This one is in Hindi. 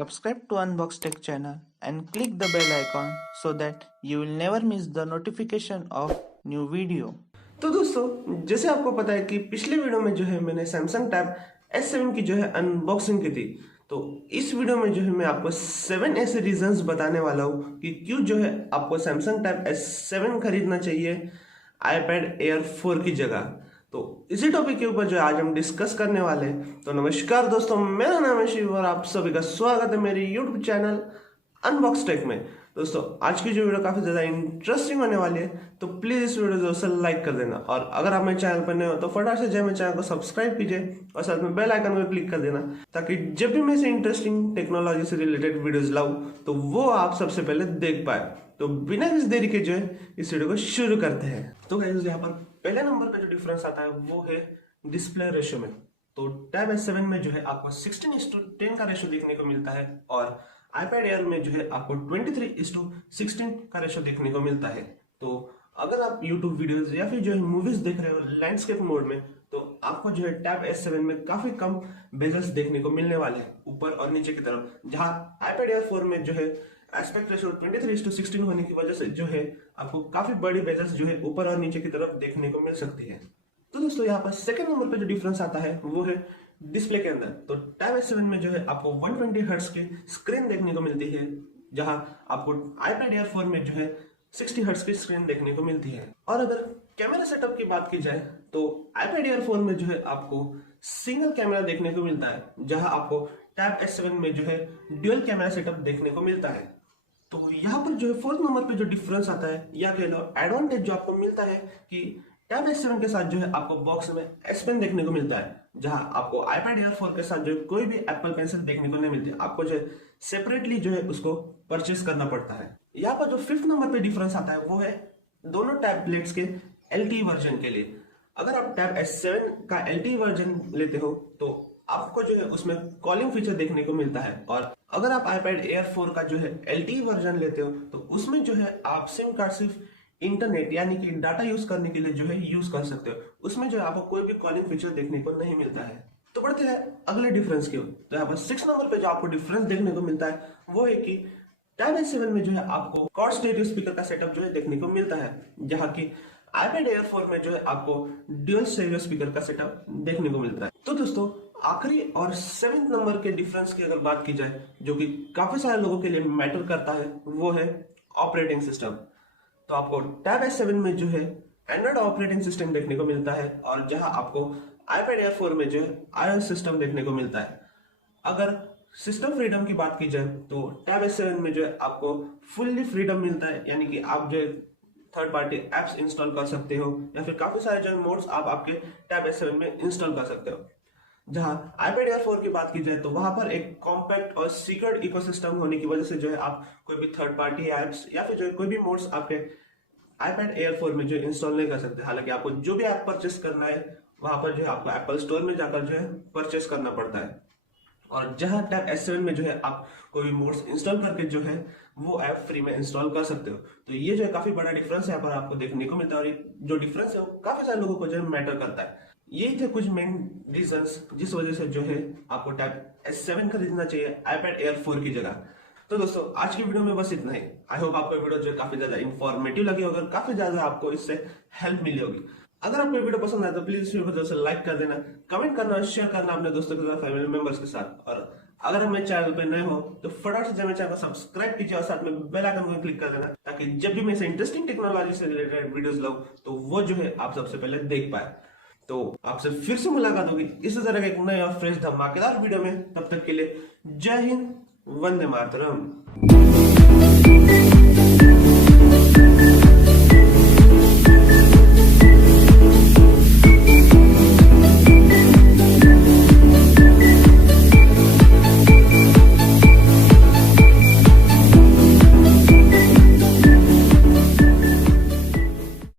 Subscribe to Unboxed Tech channel and click the bell icon so that you will never miss the notification of new video. तो दोस्तों जैसे आपको पता है कि पिछले वीडियो में जो है मैंने सैमसंग टैब S7 की जो है अनबॉक्सिंग की थी। तो इस वीडियो में जो है मैं आपको 7 ऐसे रीजंस बताने वाला हूँ कि क्यों जो है आपको सैमसंग टैब S7 खरीदना चाहिए iPad Air 4 की जगह। तो इसी टॉपिक के ऊपर जो है आज हम डिस्कस करने वाले हैं। तो नमस्कार दोस्तों, मेरा नाम है शिव और आप सभी का स्वागत है मेरे यूट्यूब चैनल अनबॉक्स टेक में। दोस्तों आज की जो वीडियो काफी ज्यादा इंटरेस्टिंग होने वाली है, तो प्लीज इस वीडियो को लाइक कर देना। और अगर आप मेरे चैनल पर नए हो तो फटाफट से जाए मेरे चैनल को सब्सक्राइब कीजिए और साथ में बेल आइकन को क्लिक कर देना, ताकि जब भी मैं से इंटरेस्टिंग टेक्नोलॉजी से रिलेटेड वीडियोस लाऊं तो वो आप सबसे पहले देख पाए। तो बिना किसी देरी के जो है इस वीडियो को शुरू करते हैं। तो गाइस यहाँ पर पहले नंबर पे जो डिफरेंस आता है वो है डिस्प्ले रेशियो में। तो टैब S7 में जो है आपको 16:10 का रेशियो देखने को मिलता है और iPad Air में जो है आपको 23:16 का रेशियो देखने को मिलता है। तो अगर आप YouTube वीडियोस या फिर जो है मूवीज देख रहे हो लैंडस्केप मोड में, तो आपको जो है टैब S7 में काफी कम बेजल्स देखने को मिलने वाले हैं ऊपर और नीचे की तरफ, जहां iPad Air 4 में जो है एस्पेक्ट रेशियो 23:16 होने की वजह से जो है आपको काफी बड़ी बेजल्स जो है ऊपर और नीचे की तरफ देखने को मिल सकती है। तो दोस्तों यहाँ पर सेकंड नंबर पे जो डिफरेंस आता है वो है डिस्प्ले के अंदर। तो टैब S7 में जो है आपको 120 हर्ट्ज की स्क्रीन देखने को मिलती है, जहां आपको iPad Air 4 में जो है 60 हर्ट्ज की स्क्रीन देखने को मिलती है। और अगर कैमरा सेटअप की बात की जाए तो iPad Air 4 में जो है आपको सिंगल कैमरा देखने को मिलता है, जहां आपको टैब S7 में जो है ड्यूअल कैमरा सेटअप देखने को मिलता है। तो यहाँ पर जो है फोर्थ नंबर पे जो डिफरेंस आता है या कह लो एडवांटेज जो आपको मिलता है कि टैब S7 के साथ जो है आपको बॉक्स में S Pen देखने को मिलता है, जहां आपको iPad Air 4 के साथ जो है कोई भी एप्पल पेंसिल देखने को नहीं मिलती। आपको जो है सेपरेटली जो है उसको परचेस करना पड़ता है। यहाँ पर जो फिफ्थ नंबर पे डिफरेंस आता है वो है दोनों टैबलेट्स के LTE वर्जन के लिए। अगर आप टैब S7 का LTE वर्जन लेते हो तो आपको जो है उसमें कॉलिंग फीचर देखने को मिलता है, और अगर आप iPad Air 4 का जो है LTE वर्जन लेते हो तो उसमें जो है आप सिम कार्ड सिर्फ इंटरनेट यानी कि डाटा यूज करने के लिए जो है यूज कर सकते हो। उसमें जो है आपको कोई भी कॉलिंग फीचर देखने को नहीं मिलता है। तो बढ़ते हैं अगले डिफरेंस की ओर। तो यहाँ पर 6 नंबर पे जो आपको डिफरेंस देखने को मिलता है वो है कि टैब S7 में जो है आपको क्वाड स्टेरियो स्पीकर का सेटअप जो है देखने को मिलता है, जहाँ की iPad Air 4 में जो है आपको ड्यूअल स्टेरियो स्पीकर का सेटअप देखने को मिलता है। तो दोस्तों आखिरी और 7th नंबर के डिफरेंस की अगर बात की जाए, जो कि काफी सारे लोगों के लिए मैटर करता है, वो है ऑपरेटिंग सिस्टम। तो आपको टैब S7 में जो है एंड्रॉइड ऑपरेटिंग सिस्टम देखने को मिलता है, और जहां आपको iPad Air 4 में जो है iOS सिस्टम देखने को मिलता है। अगर सिस्टम फ्रीडम की बात की जाए तो टैब S7 में जो है आपको फुल्ली फ्रीडम मिलता है, यानी कि आप जो है थर्ड पार्टी एप्स इंस्टॉल कर सकते हो या फिर काफी सारे जो मोड्स आप आपके टैब S7 में इंस्टॉल कर सकते हो। जहां iPad Air 4 की बात की जाए तो वहां पर एक कॉम्पैक्ट और सीक्रेट इकोसिस्टम होने की वजह से जो है आप कोई भी थर्ड पार्टी एप्स या फिर जो है कोई भी मोड्स आपके iPad Air 4 में जो इंस्टॉल नहीं कर सकते। हालांकि आपको जो भी ऐप परचेस करना है वहां पर जो है आपको एप्पल स्टोर में जाकर जो है परचेस करना पड़ता है, और जहां टैब S7 में जो है आप कोई भी मोड्स इंस्टॉल करके जो है वो ऐप फ्री में इंस्टॉल कर सकते हो। तो ये जो है काफी बड़ा डिफरेंस यहाँ पर आपको देखने को मिलता है, और ये जो डिफरेंस है वो काफी सारे लोगों को जो है मैटर करता है। यही थे कुछ मेन रीजंस जिस वजह से जो है आपको टैब S7 खरीदना चाहिए iPad Air 4 की जगह। तो दोस्तों आज की वीडियो में बस इतना ही। आई होप आपको वीडियो जो काफी ज्यादा इंफॉर्मेटिव लगी होगी, काफी ज्यादा आपको इससे हेल्प मिली होगी। अगर आपको वीडियो पसंद आए तो प्लीज इस वीडियो को लाइक कर देना, कमेंट करना और शेयर करना अपने दोस्तों के साथ, फैमिली मेंबर्स के साथ। और अगर आप मेरे चैनल पे नए हो तो फटाफट से मेरे चैनल को सब्सक्राइब कीजिए और साथ में बेल आइकन को क्लिक कर देना, ताकि जब भी मैं से इंटरेस्टिंग टेक्नोलॉजी से रिलेटेड वीडियोस लाऊं तो वो जो है आप सबसे पहले देख पाए। तो आपसे फिर से मुलाकात होगी इसी तरह के एक नए और फ्रेश धमाकेदार वीडियो में। तब तक के लिए जय हिंद, वंदे मातरम।